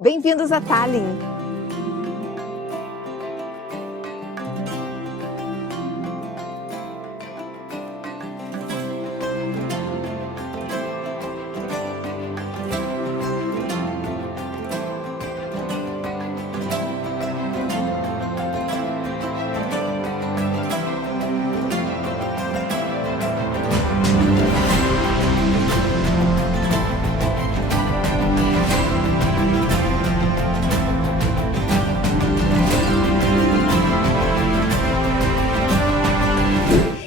Bem-vindos a Tallinn!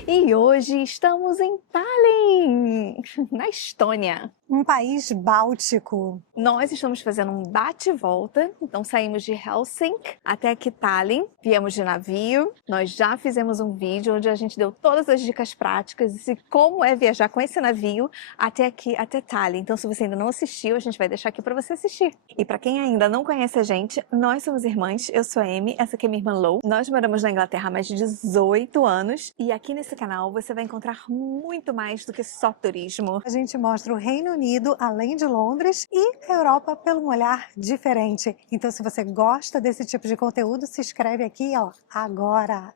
E hoje estamos em Tallinn, na Estônia. Um país báltico. Nós estamos fazendo um bate-volta, então saímos de Helsinki até aqui Tallinn, viemos de navio. Nós já fizemos um vídeo onde a gente deu todas as dicas práticas de como é viajar com esse navio até aqui, até Tallinn. Então se você ainda não assistiu, a gente vai deixar aqui para você assistir. E para quem ainda não conhece a gente, nós somos irmãs, eu sou a Amy, essa aqui é minha irmã Lou. Nós moramos na Inglaterra há mais de 18 anos e aqui nesse canal você vai encontrar muito mais do que só turismo. A gente mostra o Reino Unido, além de Londres, e a Europa pelo um olhar diferente. Então, se você gosta desse tipo de conteúdo, se inscreve aqui, ó, agora!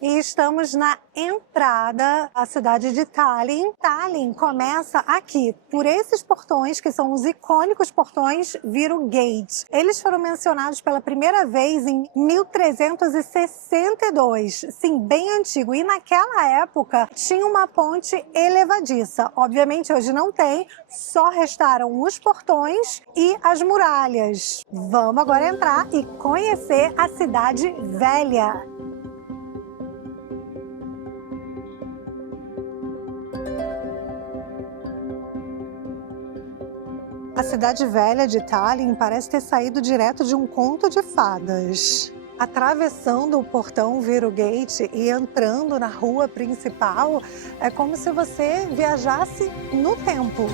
E estamos na entrada da cidade de Tallinn. Tallinn começa aqui, por esses portões, que são os icônicos portões Viro Gate. Eles foram mencionados pela primeira vez em 1362, sim, bem antigo. E naquela época tinha uma ponte elevadiça. Obviamente hoje não tem, só restaram os portões e as muralhas. Vamos agora entrar e conhecer a cidade velha. A cidade velha de Tallinn parece ter saído direto de um conto de fadas. Atravessando o portão Viro Gate e entrando na rua principal, é como se você viajasse no tempo.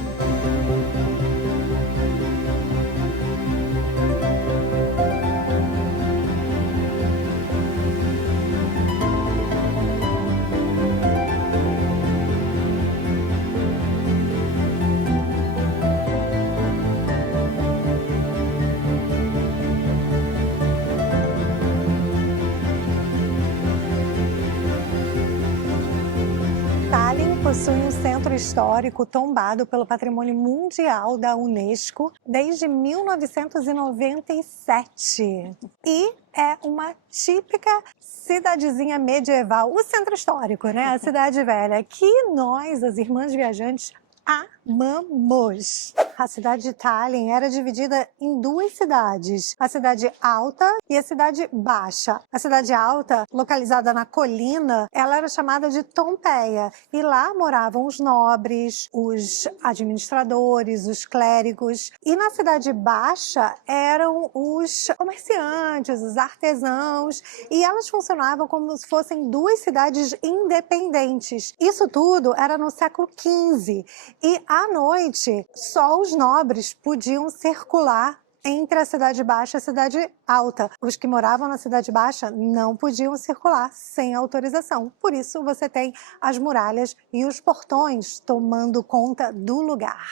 Tallinn possui um centro histórico tombado pelo Patrimônio Mundial da Unesco desde 1997 e é uma típica cidadezinha medieval, o centro histórico, né? A cidade velha, que nós, as irmãs viajantes, amamos. A cidade de Tallinn era dividida em duas cidades, a cidade alta e a cidade baixa. A cidade alta, localizada na colina, ela era chamada de Tompeia e lá moravam os nobres, os administradores, os clérigos. E na cidade baixa eram os comerciantes, os artesãos, e elas funcionavam como se fossem duas cidades independentes. Isso tudo era no século XV. E à noite, só os nobres podiam circular entre a cidade baixa e a cidade alta. Os que moravam na cidade baixa não podiam circular sem autorização. Por isso você tem as muralhas e os portões tomando conta do lugar.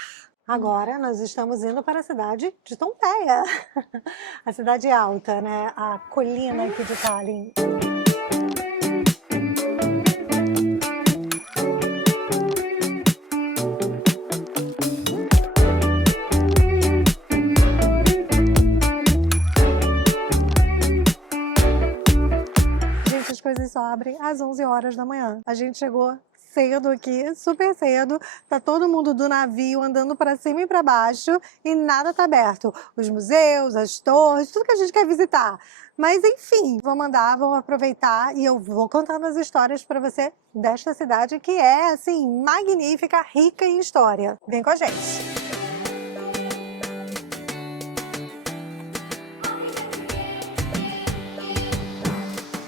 Agora nós estamos indo para a cidade de Tompeia, a cidade alta, né? A colina aqui de Tallinn. As coisas só abrem às 11 horas da manhã. A gente chegou cedo aqui, super cedo, tá todo mundo do navio andando para cima e para baixo e nada tá aberto. Os museus, as torres, tudo que a gente quer visitar. Mas enfim, vamos andar, vamos aproveitar e eu vou contando as histórias para você desta cidade que é, assim, magnífica, rica em história. Vem com a gente!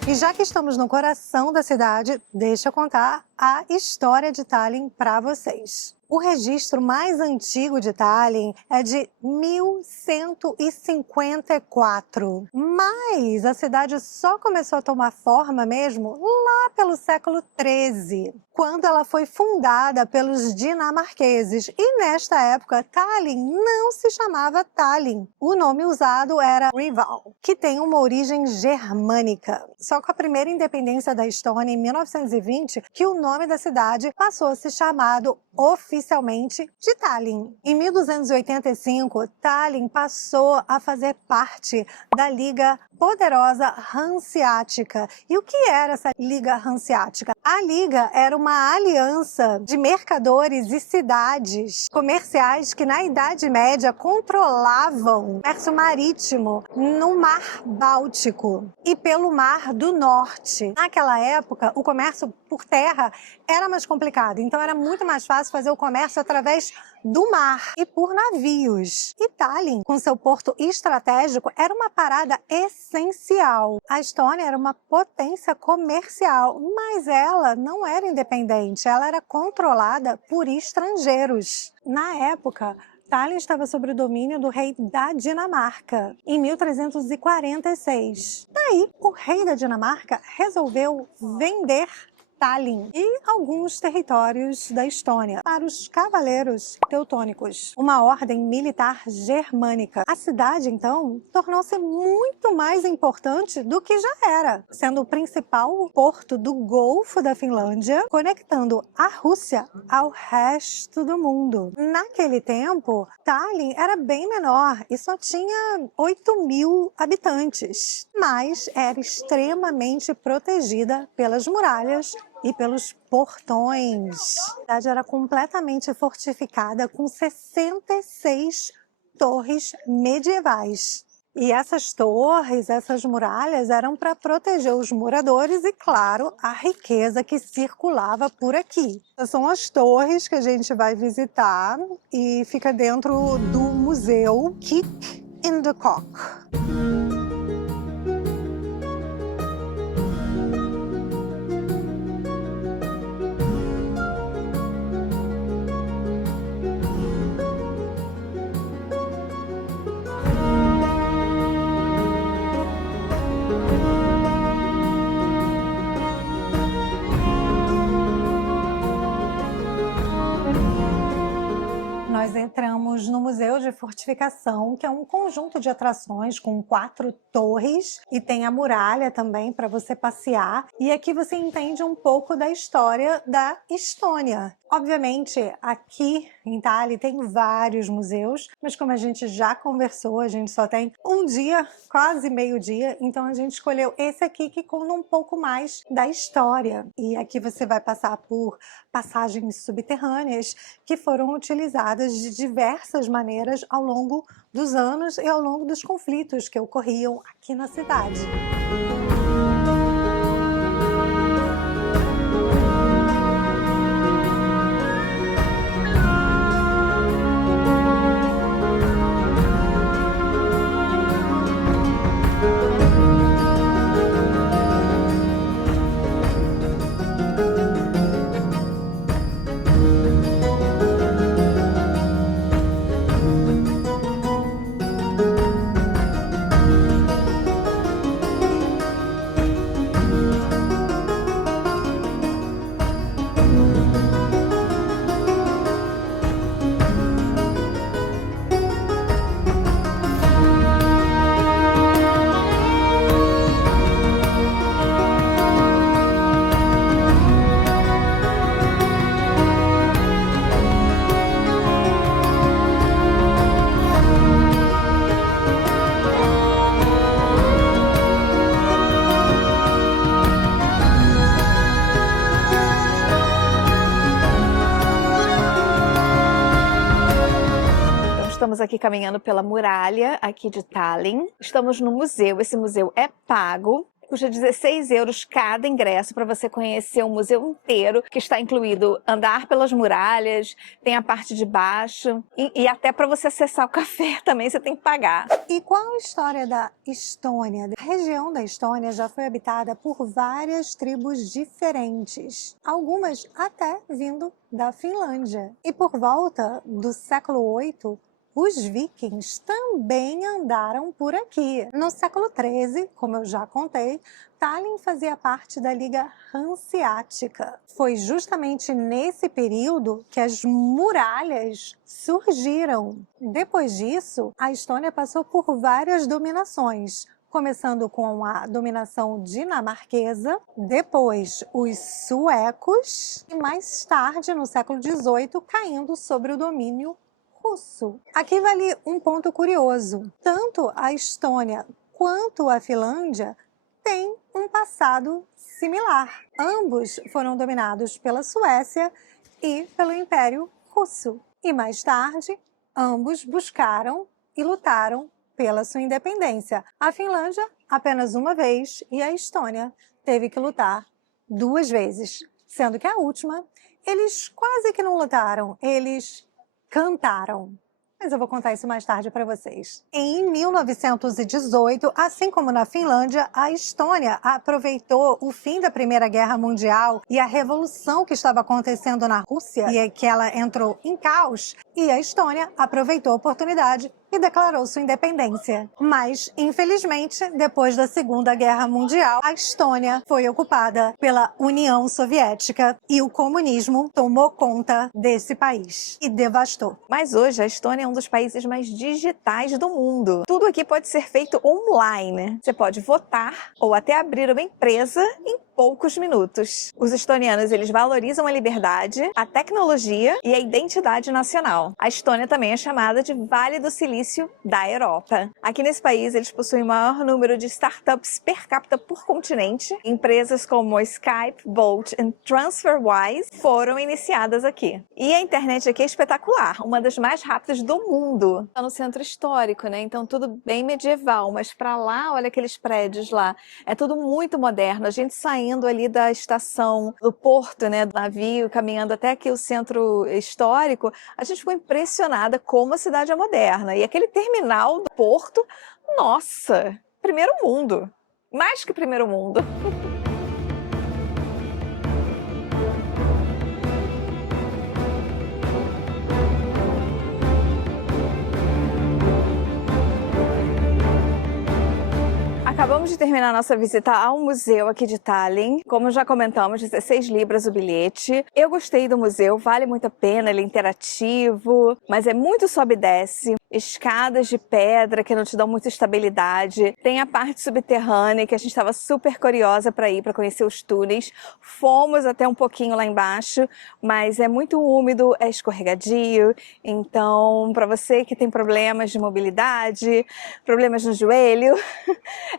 E já que estamos no coração da cidade, deixa eu contar a história de Tallinn para vocês. O registro mais antigo de Tallinn é de 1154, mas a cidade só começou a tomar forma mesmo lá pelo século XIII, quando ela foi fundada pelos dinamarqueses. E nesta época, Tallinn não se chamava Tallinn. O nome usado era Reval, que tem uma origem germânica. Só com a primeira independência da Estônia, em 1920, que o nome da cidade passou a ser chamado oficialmente de Tallinn. Em 1285, Tallinn passou a fazer parte da Liga Poderosa Hanseática. E o que era essa Liga Hanseática? A Liga era uma aliança de mercadores e cidades comerciais que na Idade Média controlavam o comércio marítimo no Mar Báltico e pelo Mar do Norte. Naquela época, o comércio por terra era mais complicado, então era muito mais fácil fazer o comércio através do mar e por navios. E Tallinn, com seu porto estratégico, era uma parada essencial. A Estônia era uma potência comercial, mas ela não era independente, ela era controlada por estrangeiros. Na época, Tallinn estava sob o domínio do rei da Dinamarca, em 1346. Daí, o rei da Dinamarca resolveu vender Tallinn e alguns territórios da Estônia para os cavaleiros teutônicos, uma ordem militar germânica. A cidade, então, tornou-se muito mais importante do que já era, sendo o principal porto do Golfo da Finlândia, conectando a Rússia ao resto do mundo. Naquele tempo, Tallinn era bem menor e só tinha 8.000 habitantes, mas era extremamente protegida pelas muralhas e pelos portões. A cidade era completamente fortificada com 66 torres medievais. E essas torres, essas muralhas eram para proteger os moradores e, claro, a riqueza que circulava por aqui. Essas são as torres que a gente vai visitar e fica dentro do museu Kik in the Kok. Nós entramos no Museu de Fortificação, que é um conjunto de atrações com 4 torres e tem a muralha também para você passear. E aqui você entende um pouco da história da Estônia. Obviamente, aqui em Tallinn tem vários museus, mas como a gente já conversou, a gente só tem um dia, quase meio-dia, então a gente escolheu esse aqui que conta um pouco mais da história. E aqui você vai passar por passagens subterrâneas que foram utilizadas de diversas maneiras ao longo dos anos e ao longo dos conflitos que ocorriam aqui na cidade. Estamos aqui caminhando pela muralha aqui de Tallinn. Estamos no museu. Esse museu é pago. Custa 16 euros cada ingresso para você conhecer o museu inteiro, que está incluído andar pelas muralhas, tem a parte de baixo e até para você acessar o café também você tem que pagar. E qual a história da Estônia? A região da Estônia já foi habitada por várias tribos diferentes, algumas até vindo da Finlândia. E por volta do século VIII, os vikings também andaram por aqui. No século XIII, como eu já contei, Tallinn fazia parte da Liga Hanseática. Foi justamente nesse período que as muralhas surgiram. Depois disso, a Estônia passou por várias dominações, começando com a dominação dinamarquesa, depois os suecos e mais tarde, no século XVIII, caindo sobre o domínio russo. Aqui vale um ponto curioso. Tanto a Estônia quanto a Finlândia têm um passado similar. Ambos foram dominados pela Suécia e pelo Império Russo. E mais tarde, ambos buscaram e lutaram pela sua independência. A Finlândia apenas uma vez e a Estônia teve que lutar 2 vezes, sendo que a última, eles quase que não lutaram, eles cantaram. Mas eu vou contar isso mais tarde para vocês. Em 1918, assim como na Finlândia, a Estônia aproveitou o fim da Primeira Guerra Mundial e a revolução que estava acontecendo na Rússia, e que ela entrou em caos, e a Estônia aproveitou a oportunidade e declarou sua independência. Mas, infelizmente, depois da Segunda Guerra Mundial, a Estônia foi ocupada pela União Soviética e o comunismo tomou conta desse país e devastou. Mas hoje a Estônia é um dos países mais digitais do mundo. Tudo aqui pode ser feito online. Você pode votar ou até abrir uma empresa em poucos minutos. Os estonianos, eles valorizam a liberdade, a tecnologia e a identidade nacional. A Estônia também é chamada de Vale do Silício da Europa. Aqui nesse país, eles possuem o maior número de startups per capita por continente. Empresas como Skype, Bolt e TransferWise foram iniciadas aqui. E a internet aqui é espetacular, uma das mais rápidas do mundo. Está no centro histórico, né? Então tudo bem medieval, mas para lá, olha aqueles prédios lá. É tudo muito moderno. A gente saindo ali da estação do porto, né, do navio, caminhando até aqui o centro histórico, a gente ficou impressionada como a cidade é moderna. E aquele terminal do porto, nossa, primeiro mundo. Mais que primeiro mundo. Acabamos de terminar nossa visita ao museu aqui de Tallinn. Como já comentamos, 16 libras o bilhete. Eu gostei do museu, vale muito a pena, ele é interativo, mas é muito sobe e desce. Escadas de pedra que não te dão muita estabilidade. Tem a parte subterrânea que a gente estava super curiosa para ir, para conhecer os túneis. Fomos até um pouquinho lá embaixo, mas é muito úmido, é escorregadio. Então, para você que tem problemas de mobilidade, problemas no joelho,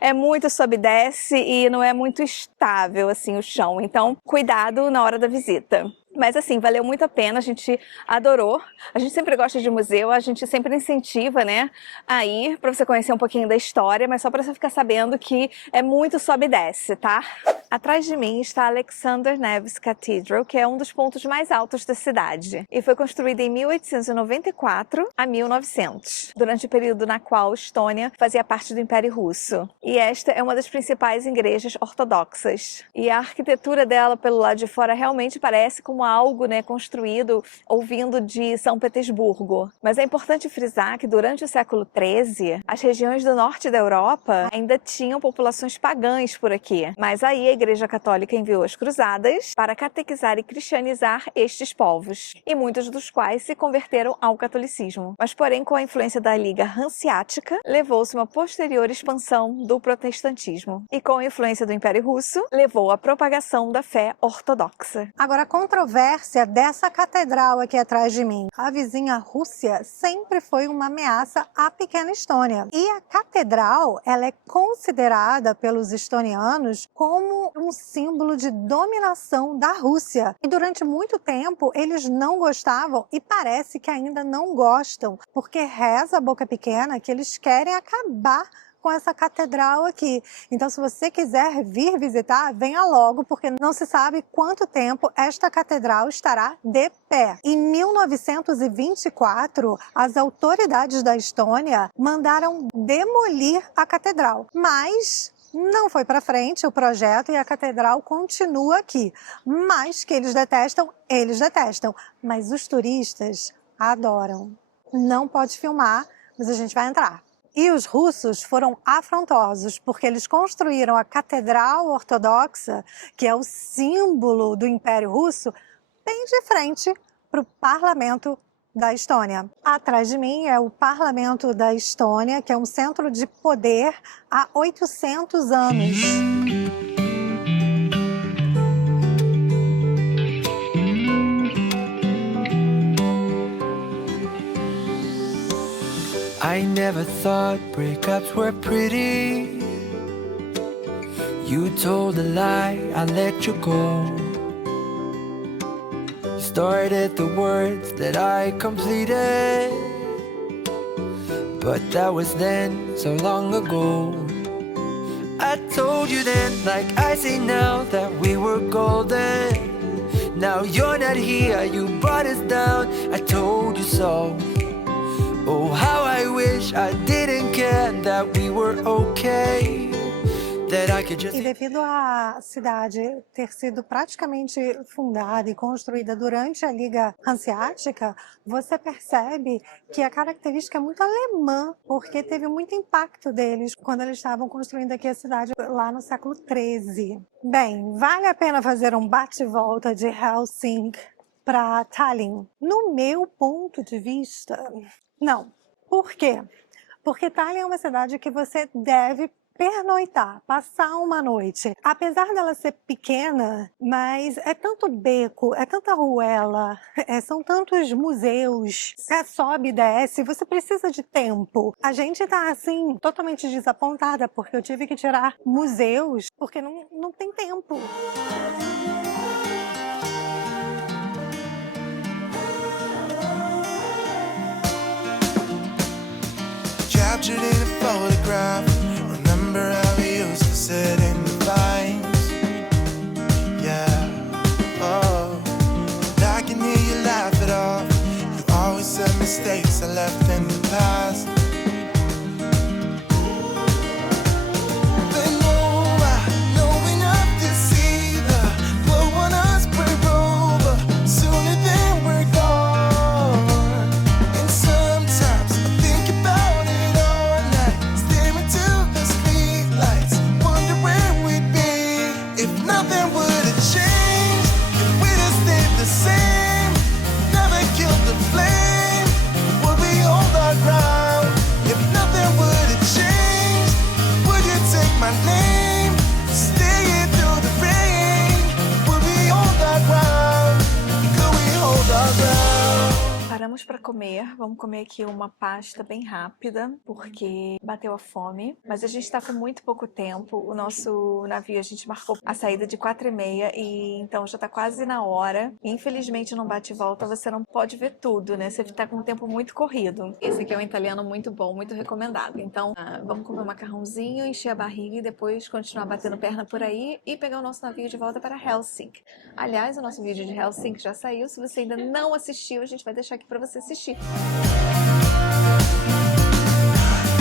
é muito sobe e desce e não é muito estável assim o chão. Então, cuidado na hora da visita. Mas assim, valeu muito a pena, a gente adorou. A gente sempre gosta de museu, a gente sempre incentiva, né, a ir para você conhecer um pouquinho da história, mas só para você ficar sabendo que é muito sobe e desce, tá? Atrás de mim está a Alexander Nevsky Cathedral, que é um dos pontos mais altos da cidade. E foi construída em 1894 a 1900, durante o período na qual Estônia fazia parte do Império Russo. E esta é uma das principais igrejas ortodoxas. E a arquitetura dela pelo lado de fora realmente parece como algo, né, construído ou vindo de São Petersburgo. Mas é importante frisar que durante o século XIII, as regiões do norte da Europa ainda tinham populações pagãs por aqui. Mas aí a Igreja Católica enviou as cruzadas para catequizar e cristianizar estes povos, e muitos dos quais se converteram ao catolicismo. Mas porém, com a influência da Liga Hanseática, levou-se uma posterior expansão do protestantismo. E com a influência do Império Russo, levou à propagação da fé ortodoxa. Agora, a controvérsia dessa catedral aqui atrás de mim. A vizinha Rússia sempre foi uma ameaça à pequena Estônia. E a catedral, ela é considerada pelos estonianos como um símbolo de dominação da Rússia. E durante muito tempo eles não gostavam e parece que ainda não gostam, porque reza a boca pequena que eles querem acabar com essa catedral aqui. Então, se você quiser vir visitar, venha logo, porque não se sabe quanto tempo esta catedral estará de pé. Em 1924, as autoridades da Estônia mandaram demolir a catedral, mas não foi para frente o projeto e a catedral continua aqui. Mas que eles detestam, mas os turistas adoram. Não pode filmar, mas a gente vai entrar. E os russos foram afrontosos, porque eles construíram a Catedral Ortodoxa, que é o símbolo do Império Russo, bem de frente para o Parlamento da Estônia. Atrás de mim é o Parlamento da Estônia, que é um centro de poder há 800 anos. I never thought breakups were pretty. You told a lie, I let you go. You started the words that I completed, but that was then, so long ago. I told you then, like I say now, that we were golden. Now you're not here, you brought us down, I told you so. Oh, how I wish I didn't care, that we were okay, that I could just... E devido à cidade ter sido praticamente fundada e construída durante a Liga Hanseática, você percebe que a característica é muito alemã, porque teve muito impacto deles quando eles estavam construindo aqui a cidade lá no século XIII. Bem, vale a pena fazer um bate-volta de Helsinki para Tallinn? No meu ponto de vista, não. Por quê? Porque Tallinn é uma cidade que você deve pernoitar, passar uma noite. Apesar dela ser pequena, mas é tanto beco, é tanta ruela, são tantos museus, sobe e desce, você precisa de tempo. A gente tá assim, totalmente desapontada, porque eu tive que tirar museus, porque não tem tempo. Captured in a photograph. Remember how we used to sit in the vines? Yeah, oh. And I can hear you laugh it off. You always said mistakes I left in the past. But no, I know enough to see the glow on us, we're over. Sooner than we're gone. And sometimes I think about it all night, staring to the streetlights, wonder where we'd be if nothing would have changed, if we'd have stayed the same, never killed the flame. Would we hold our ground if nothing would have changed? Would you take my name, stay here through the rain? Would we hold our ground? Could we hold our ground? Paramos para comer, vamos comer aqui uma pasta bem rápida, porque bateu a fome, mas a gente está com muito pouco tempo. O nosso navio, a gente marcou a saída de 4h30 e então já está quase na hora. Infelizmente no bate e volta você não pode ver tudo, né? Você está com um tempo muito corrido. Esse aqui é um italiano muito bom, muito recomendado. Então vamos comer um macarrãozinho, encher a barriga e depois continuar batendo perna por aí e pegar o nosso navio de volta para Helsinki. Aliás, o nosso vídeo de Helsinki já saiu. Se você ainda não assistiu, a gente vai deixar aqui para você assistir.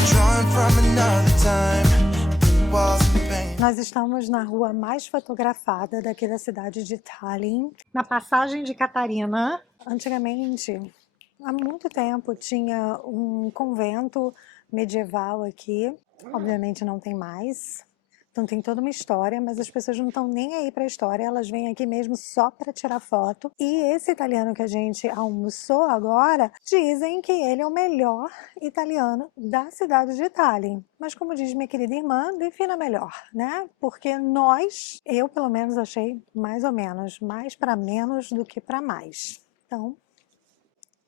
Drawing from another time, walls of pain. Nós estamos na rua mais fotografada daqui da cidade de Tallinn, na passagem de Catarina. Antigamente, há muito tempo, tinha um convento medieval aqui. Obviamente não tem mais. Então tem toda uma história, mas as pessoas não estão nem aí para a história, elas vêm aqui mesmo só para tirar foto. E esse italiano que a gente almoçou agora, dizem que ele é o melhor italiano da cidade de Tallinn. Mas como diz minha querida irmã, defina melhor, né? Porque eu pelo menos achei mais ou menos, mais para menos do que para mais. Então,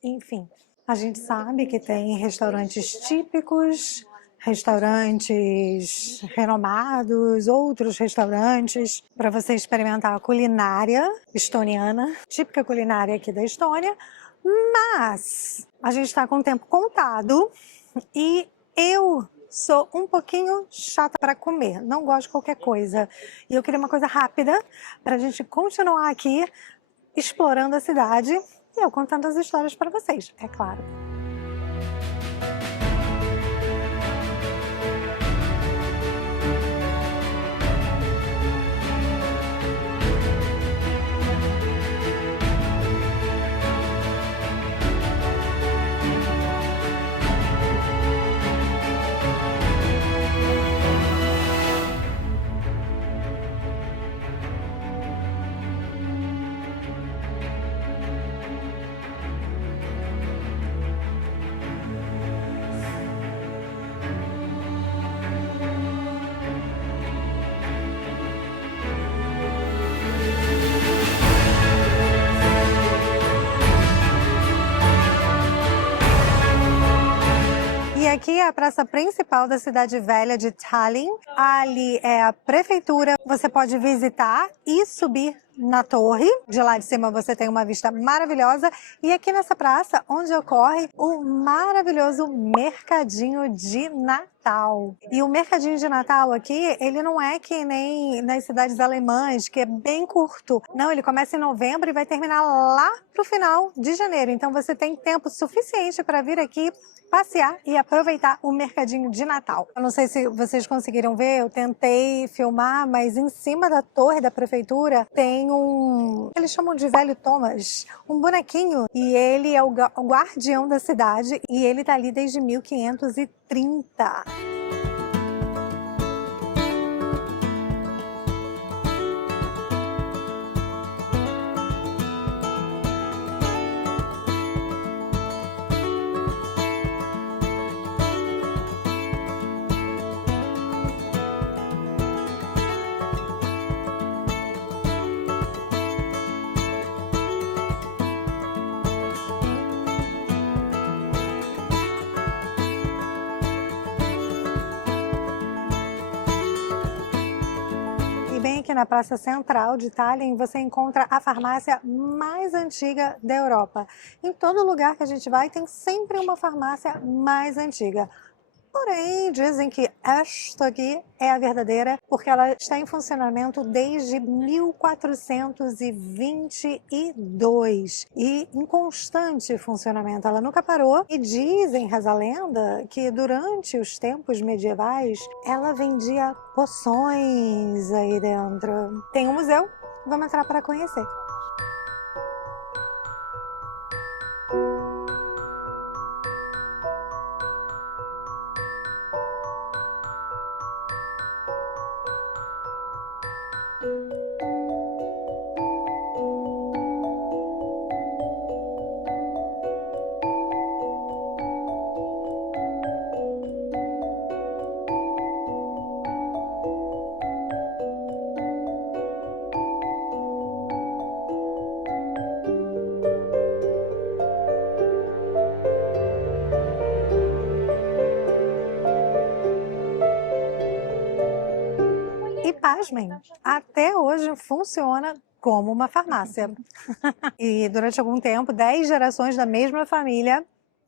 enfim, a gente sabe que tem restaurantes típicos, restaurantes renomados, outros restaurantes para você experimentar a culinária estoniana, típica culinária aqui da Estônia, mas a gente está com o tempo contado e eu sou um pouquinho chata para comer, não gosto de qualquer coisa. E eu queria uma coisa rápida para a gente continuar aqui explorando a cidade e eu contando as histórias para vocês, é claro. E aqui é a praça principal da cidade velha de Tallinn. Ali é a prefeitura. Você pode visitar e subir na torre. De lá de cima você tem uma vista maravilhosa. E aqui nessa praça, onde ocorre o maravilhoso Mercadinho de Natal. E o Mercadinho de Natal aqui, ele não é que nem nas cidades alemãs, que é bem curto. Não, ele começa em novembro e vai terminar lá pro final de janeiro. Então você tem tempo suficiente para vir aqui passear e aproveitar o Mercadinho de Natal. Eu não sei se vocês conseguiram ver, eu tentei filmar, mas em cima da torre da prefeitura tem eles chamam de Velho Thomas, um bonequinho, e ele é o guardião da cidade e ele tá ali desde 1530. E bem aqui na Praça Central de Tallinn, você encontra a farmácia mais antiga da Europa. Em todo lugar que a gente vai, tem sempre uma farmácia mais antiga. Porém, dizem que esta aqui é a verdadeira, porque ela está em funcionamento desde 1422 e em constante funcionamento. Ela nunca parou e dizem, reza a lenda, que durante os tempos medievais ela vendia poções aí dentro. Tem um museu, vamos entrar para conhecer. E pasmem, até hoje funciona como uma farmácia. E durante algum tempo, 10 gerações da mesma família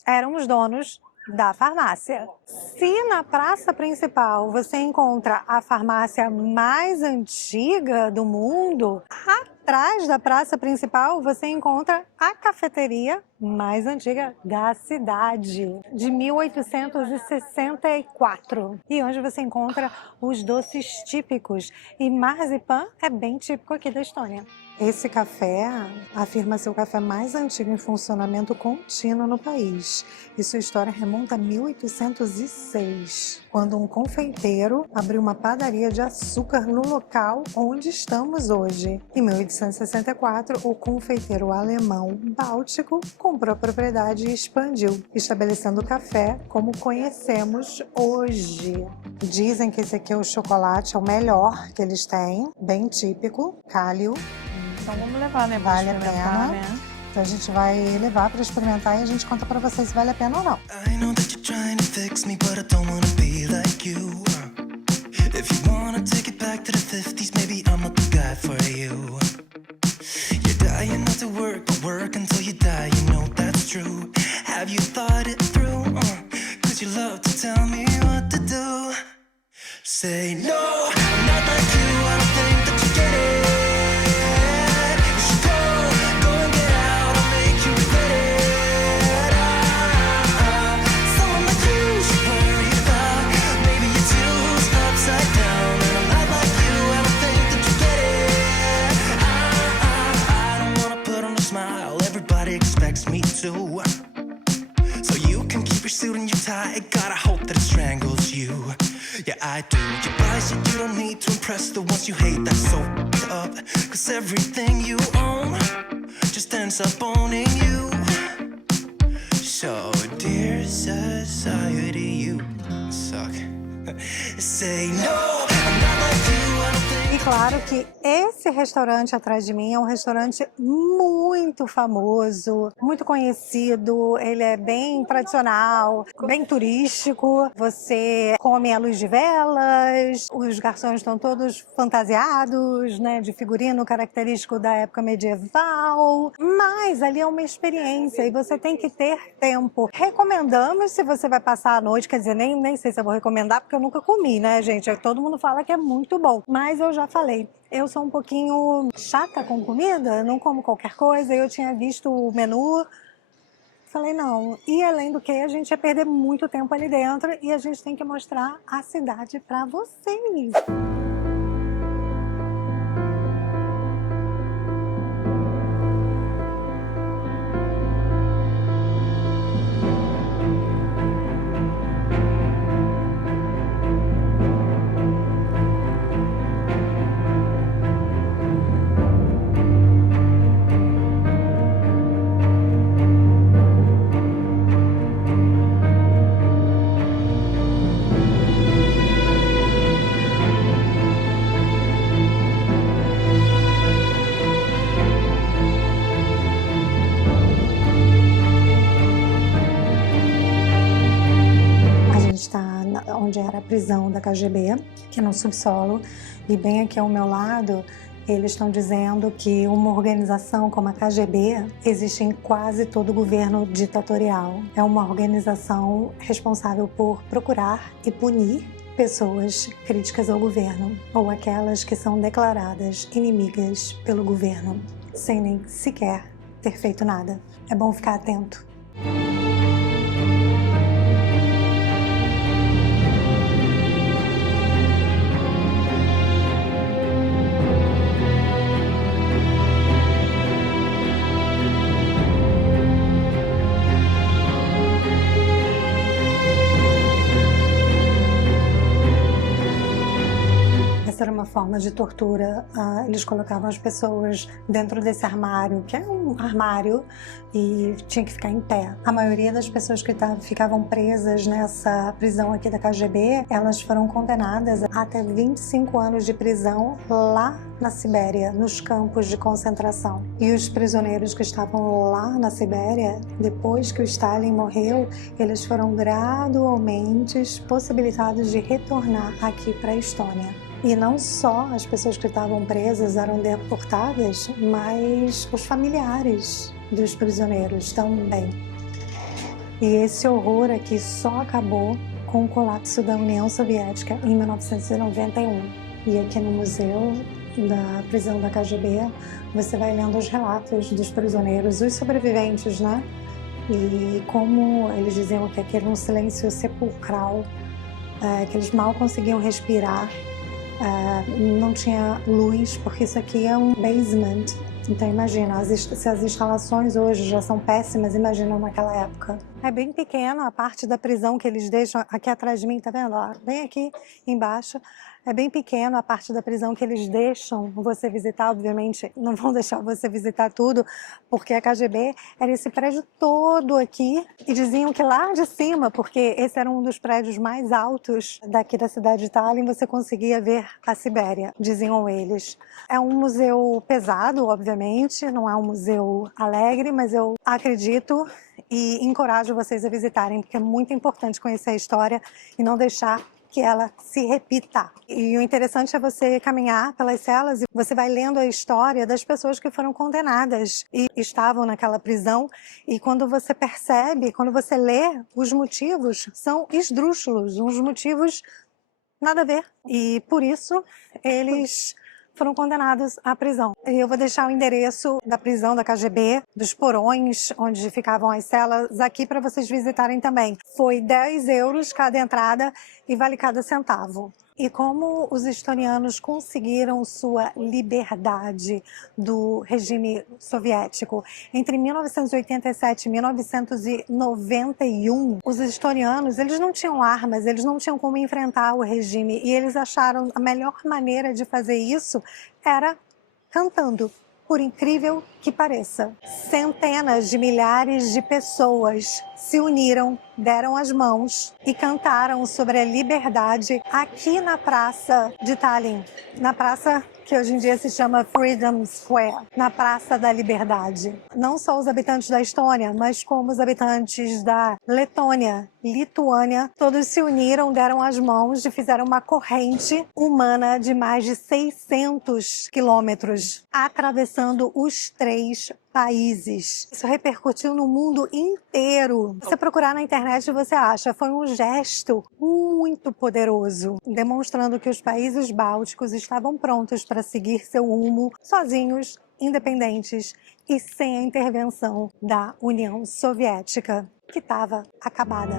eram os donos da farmácia. Se na praça principal você encontra a farmácia mais antiga do mundo, atrás da praça principal você encontra a cafeteria mais antiga da cidade, de 1864. E onde você encontra os doces típicos. E marzipan é bem típico aqui da Estônia. Esse café afirma ser o café mais antigo em funcionamento contínuo no país. E sua história remonta a 1806, quando um confeiteiro abriu uma padaria de açúcar no local onde estamos hoje. Em 1864, o confeiteiro alemão Báltico comprou a propriedade e expandiu, estabelecendo o café como conhecemos hoje. Dizem que esse aqui é o chocolate, é o melhor que eles têm, bem típico, Kallio. Então vamos levar, né? Vale a experimentar, pena. né? Então a gente vai levar para experimentar e a gente conta para vocês se vale a pena ou não. I know that you're trying to fix me, but I don't wanna be like you. If you wanna take it back to the 50s, maybe I'm not the guy for you. You're dying not to work, but work until you die, you know that's true. Have you thought it through? 'Cause you love to tell me what to do. Say no, I'm not like you, I don't think that you get it. You should go and get out, I'll make you regret it. Someone like you should worry about. Maybe it's you who's upside down, and I'm not like you, I don't think that you get it. I don't wanna put on a smile, everybody expects me to. So you can keep your suit and your tie, gotta hope that it strangles you. Yeah, I do. You buy shit you don't need to impress the ones you hate, that's so f***ed up. Cause everything you own just ends up owning you. So, dear society, you suck. Say no, I'm not like you, I don't think. E claro que esse restaurante atrás de mim é um restaurante muito famoso, muito conhecido. Ele é bem tradicional, bem turístico. Você come à luz de velas, os garçons estão todos fantasiados, né, de figurino característico da época medieval. Mas ali é uma experiência e você tem que ter tempo. Recomendamos se você vai passar a noite, quer dizer, nem sei se eu vou recomendar porque eu nunca comi, né, gente? Todo mundo fala que é muito bom, mas eu já falei, eu sou um pouquinho chata com comida, não como qualquer coisa. Eu tinha visto o menu, falei não. E além do que, a gente ia perder muito tempo ali dentro e a gente tem que mostrar a cidade para vocês. Onde era a prisão da KGB, que é no subsolo, e bem aqui ao meu lado eles estão dizendo que uma organização como a KGB existe em quase todo governo ditatorial. É uma organização responsável por procurar e punir pessoas críticas ao governo ou aquelas que são declaradas inimigas pelo governo, sem nem sequer ter feito nada. É bom ficar atento. Era uma forma de tortura. Eles colocavam as pessoas dentro desse armário, que é um armário, e tinha que ficar em pé. A maioria das pessoas que ficavam presas nessa prisão aqui da KGB, elas foram condenadas a até 25 anos de prisão lá na Sibéria, nos campos de concentração. E os prisioneiros que estavam lá na Sibéria, depois que o Stalin morreu, eles foram gradualmente possibilitados de retornar aqui para a Estônia. E não só as pessoas que estavam presas eram deportadas, mas os familiares dos prisioneiros também. E esse horror aqui só acabou com o colapso da União Soviética em 1991. E aqui no museu da prisão da KGB, você vai lendo os relatos dos prisioneiros, os sobreviventes, né? E como eles diziam que aquele era um silêncio sepulcral, que eles mal conseguiam respirar. Não tinha luz, porque isso aqui é um basement. Então imagina, se as instalações hoje já são péssimas, imagina naquela época. É bem pequeno a parte da prisão que eles deixam aqui atrás de mim, tá vendo? Ó, bem aqui embaixo. É bem pequeno a parte da prisão que eles deixam você visitar. Obviamente não vão deixar você visitar tudo, porque a KGB era esse prédio todo aqui. E diziam que lá de cima, porque esse era um dos prédios mais altos daqui da cidade de Tallinn, você conseguia ver a Sibéria, diziam eles. É um museu pesado, obviamente, não é um museu alegre, mas eu acredito e encorajo vocês a visitarem, porque é muito importante conhecer a história e não deixar que ela se repita. E o interessante é você caminhar pelas celas e você vai lendo a história das pessoas que foram condenadas e estavam naquela prisão. E quando você percebe, quando você lê, os motivos são esdrúxulos, uns motivos nada a ver. E por isso eles foram condenados à prisão. Eu vou deixar o endereço da prisão da KGB, dos porões onde ficavam as celas, aqui para vocês visitarem também. Foi 10 euros cada entrada e vale cada centavo. E como os estonianos conseguiram sua liberdade do regime soviético? Entre 1987 e 1991, os estonianos, eles não tinham armas, eles não tinham como enfrentar o regime, e eles acharam a melhor maneira de fazer isso era cantando. Por incrível que pareça, centenas de milhares de pessoas se uniram, deram as mãos e cantaram sobre a liberdade aqui na praça de Tallinn, na praça que hoje em dia se chama Freedom Square, na Praça da Liberdade. Não só os habitantes da Estônia, mas como os habitantes da Letônia, Lituânia, todos se uniram, deram as mãos e fizeram uma corrente humana de mais de 600 quilômetros, atravessando os 3 países. Isso repercutiu no mundo inteiro. Se você procurar na internet, você acha. Foi um gesto muito poderoso, demonstrando que os países bálticos estavam prontos para seguir seu rumo sozinhos, independentes e sem a intervenção da União Soviética, que estava acabada.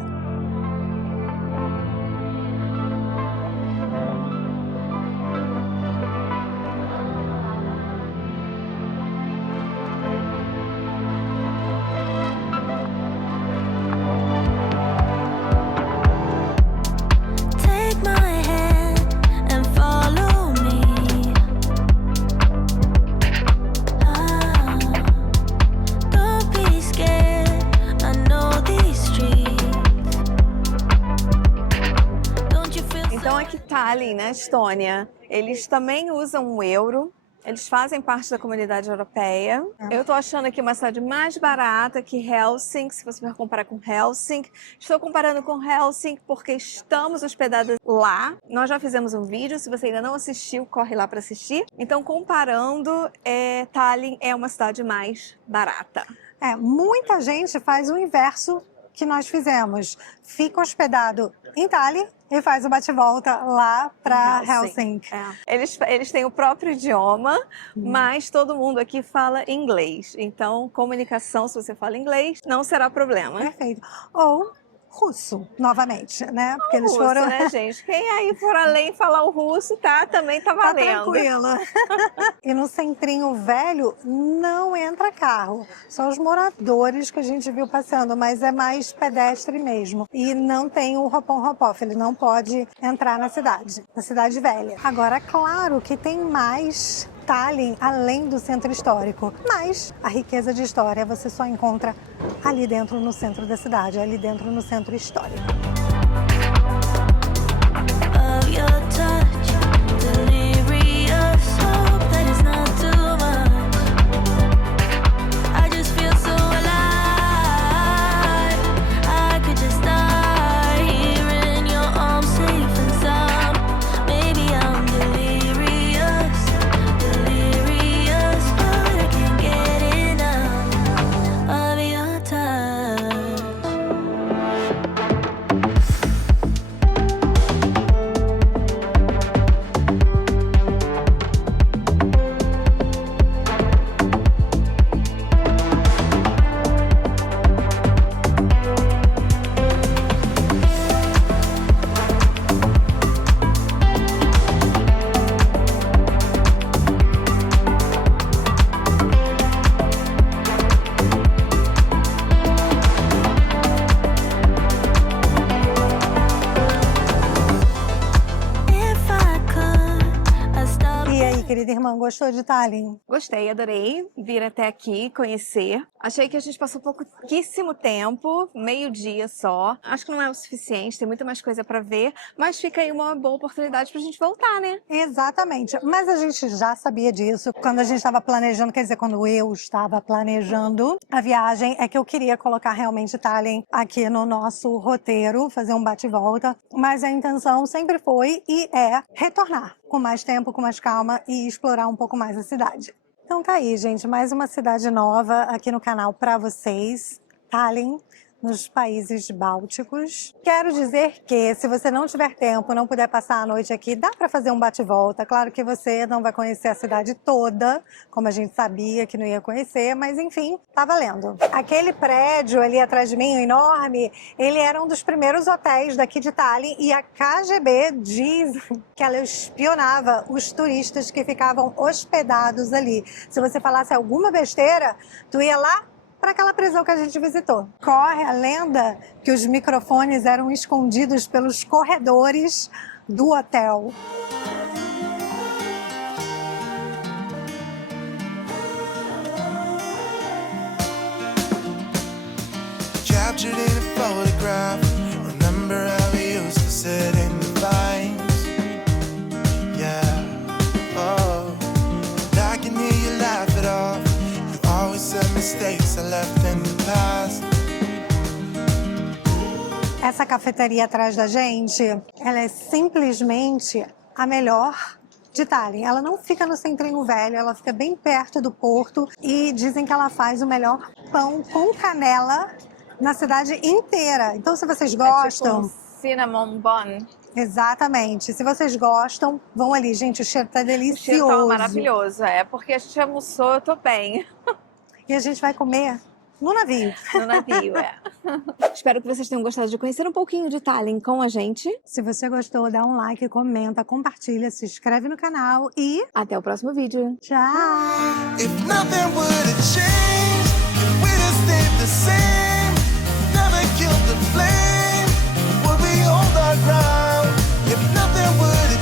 Tallinn, na Estônia, eles também usam o euro, eles fazem parte da comunidade europeia. Eu tô achando aqui uma cidade mais barata que Helsinki, se você for comparar com Helsinki. Estou comparando com Helsinki porque estamos hospedadas lá. Nós já fizemos um vídeo, se você ainda não assistiu, corre lá para assistir. Então, comparando, Tallinn é uma cidade mais barata. Muita gente faz o inverso que nós fizemos. Fica hospedado em Tallinn e faz o bate-volta lá para Helsinki. Eles têm o próprio idioma, mas todo mundo aqui fala inglês. Então, comunicação, se você fala inglês, não será problema. Perfeito. Ou russo, novamente, né? Porque eles russo, foram... né, gente? Quem aí for além falar o russo, também tá valendo. Tá tranquilo. E no centrinho velho não entra carro. Só os moradores que a gente viu passeando, mas é mais pedestre mesmo. E não tem o hop-on-hop-off, ele não pode entrar na cidade velha. Agora, claro que tem mais Tallinn além do centro histórico, mas a riqueza de história você só encontra ali dentro no centro da cidade, ali dentro no centro histórico. Querida irmã, gostou de Tallinn? Gostei, adorei vir até aqui, conhecer. Achei que a gente passou pouquíssimo tempo, meio-dia só. Acho que não é o suficiente, tem muita mais coisa pra ver, mas fica aí uma boa oportunidade pra gente voltar, né? Exatamente, mas a gente já sabia disso quando a gente estava planejando, quer dizer, quando eu estava planejando a viagem, é que eu queria colocar realmente Tallinn aqui no nosso roteiro, fazer um bate-volta, mas a intenção sempre foi e é retornar com mais tempo, com mais calma e explorar um pouco mais a cidade. Então tá aí, gente, mais uma cidade nova aqui no canal para vocês. Tallinn, nos países bálticos. Quero dizer que, se você não tiver tempo, não puder passar a noite aqui, dá para fazer um bate-volta. Claro que você não vai conhecer a cidade toda, como a gente sabia que não ia conhecer, mas enfim, tá valendo. Aquele prédio ali atrás de mim, enorme, ele era um dos primeiros hotéis daqui de Tallinn e a KGB diz que ela espionava os turistas que ficavam hospedados ali. Se você falasse alguma besteira, tu ia lá para aquela prisão que a gente visitou. Corre a lenda que os microfones eram escondidos pelos corredores do hotel. Captured in a photograph. Remember how we used to sit in the vines? Yeah. Oh, and I can hear you laugh it off. You always said mistakes I left in the past. Essa cafeteria atrás da gente, ela é simplesmente a melhor de Tallinn. Ela não fica no Centrinho Velho, ela fica bem perto do porto e dizem que ela faz o melhor pão com canela na cidade inteira. Então, se vocês gostam... É tipo um cinnamon bun. Exatamente. Se vocês gostam, vão ali. Gente, o cheiro tá O cheiro delicioso. tá maravilhoso, porque a gente almoçou, eu tô bem. E a gente vai comer no navio. No navio, Espero que vocês tenham gostado de conhecer um pouquinho de Tallinn com a gente. Se você gostou, dá um like, comenta, compartilha, se inscreve no canal e... Até o próximo vídeo. Tchau! If nothing would have changed, if we'd have stayed the same, never killed the flame, would we hold our ground?